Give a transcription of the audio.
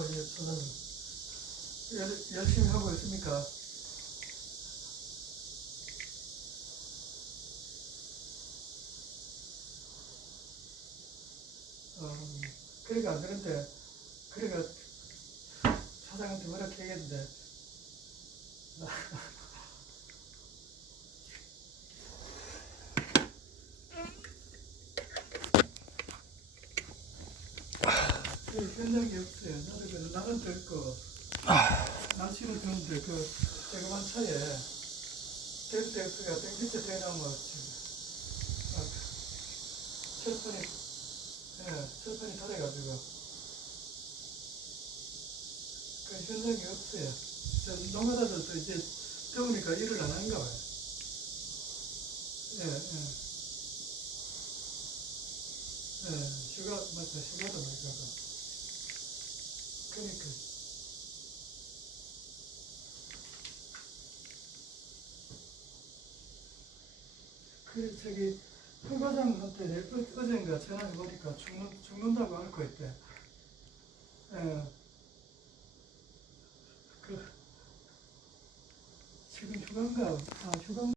예, 저는 열심히 하고 있습니까? 그러니까 안 그런데, 그러니까 사장한테 뭐라 해야겠는데, 현장이 없어요. 나는 덜고, 날씨는 더운데, 조그만 차에, 땡땡스가 땡빛에 대나무, 철판이, 철판이 닳아가지고, 그 현장이 없어요. 농가들도 이제 더우니까 일을 안 하는가 봐요. 예, 예. 휴가, 맞다, 휴가도 많이 가고. 그러니까, 저기, hu 과장한테 어젠가 전화해보니까 죽는다고 앓고 있대. 예, 그, 지금 휴가인가? 휴가